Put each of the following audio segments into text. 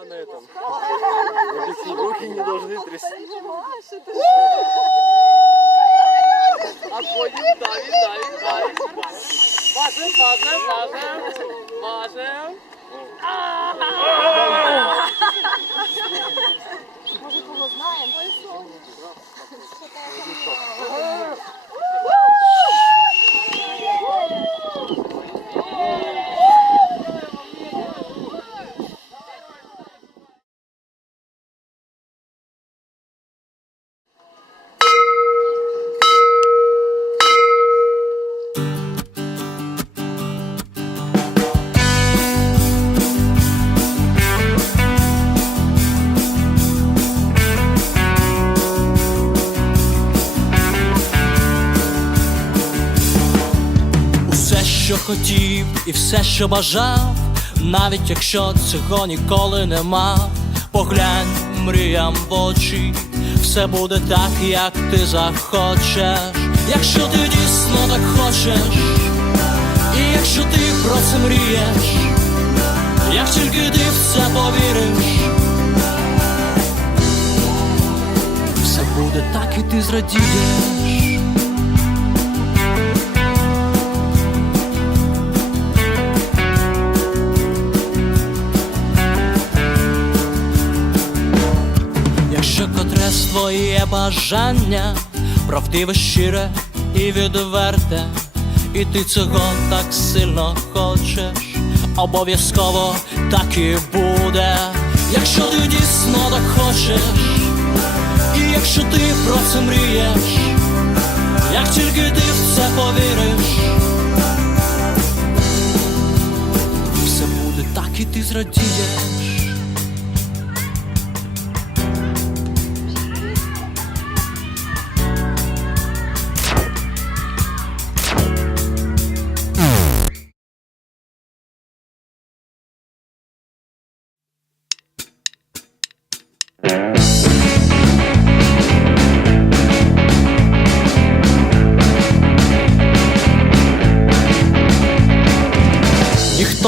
на, на этом. Руки не должны трясти. Обходим, давим, давим, давим. Мажем, мажем, мажем. Мажем. Хотів, і все, що бажав, навіть якщо цього ніколи не мав, поглянь мріям в очі, все буде так, як ти захочеш, якщо ти дійсно так хочеш, і якщо ти про це мрієш, як тільки ти в це повіриш, все буде так, і ти зрадієш. Твоє бажання. Правдиве, щире і відверте, і ти цього так сильно хочеш, обов'язково так і буде, якщо ти дійсно так хочеш, і якщо ти про це мрієш, як тільки ти в це повіриш, все буде так, і ти зрадієш.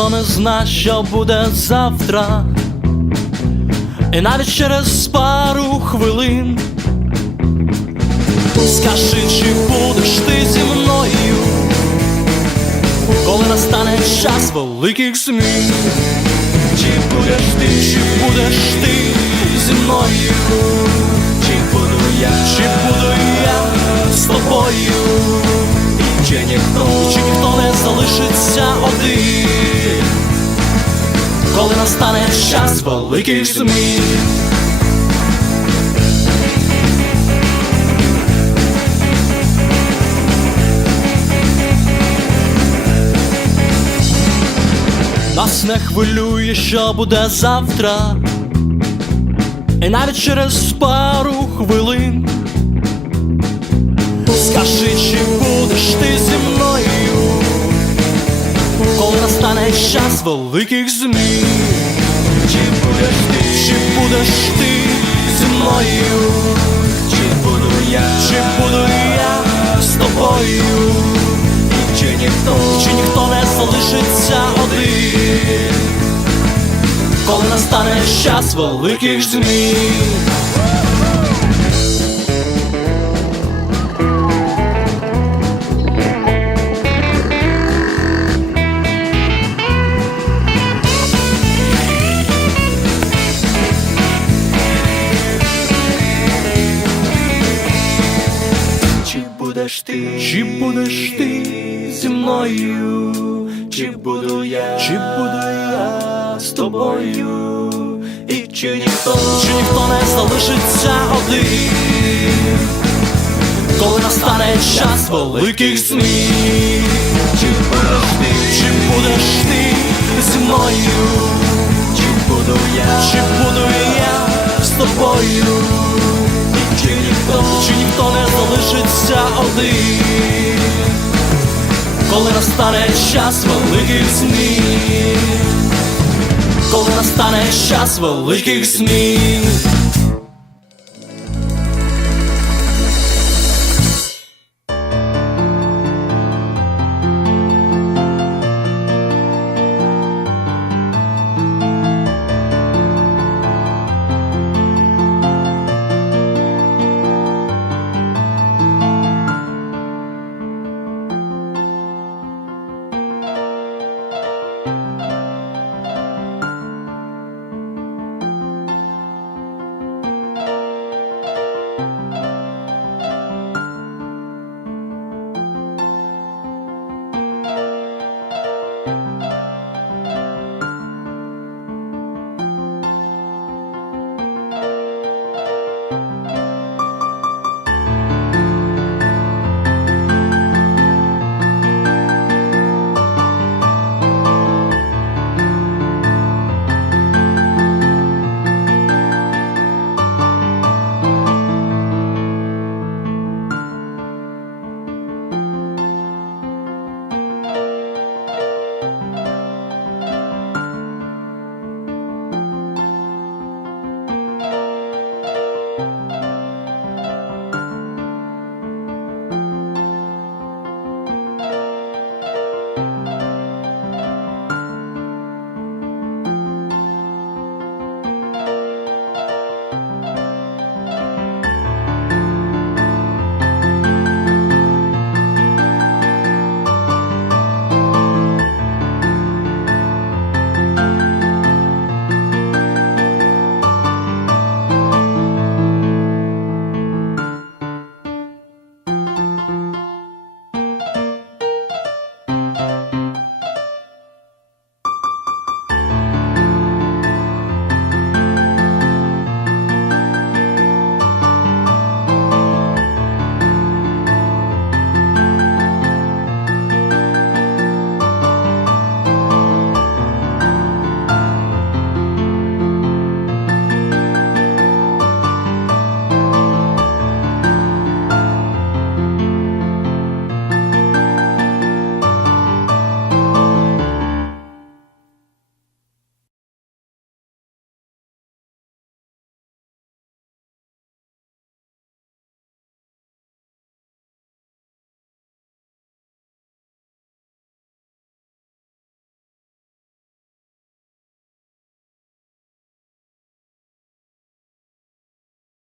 Ніхто не зна, що буде завтра, і навіть через пару хвилин скажи, чи будеш ти зі мною, коли настане час великих змін, чи будеш ти, чи будеш ти зі мною, чи буду я, чи буду я з тобою, і чи ніхто, чи ніхто не залишиться один, настане час великих змін. Нас не хвилює, що буде завтра, і навіть через пару хвилин. Скажи, чи будеш ти зі мною, настане час великих змін, чи будеш ти, чи будеш ти зі мною, чи буду я, чи буду я з тобою, чи ніхто, чи ніхто не залишиться один, коли настане час великих змін. Будеш ти, чи будеш ти зі мною, чи буду я, чи буду я з тобою, і чи ніхто, чи ніхто не залишиться один, коли настане час великих змін, чи будеш ти, чи будеш ти зі мною, чи буду я, чи буду я з тобою. Ніхто, чи ніхто не залишиться один, коли настане час великих змін, коли настане час великих змін.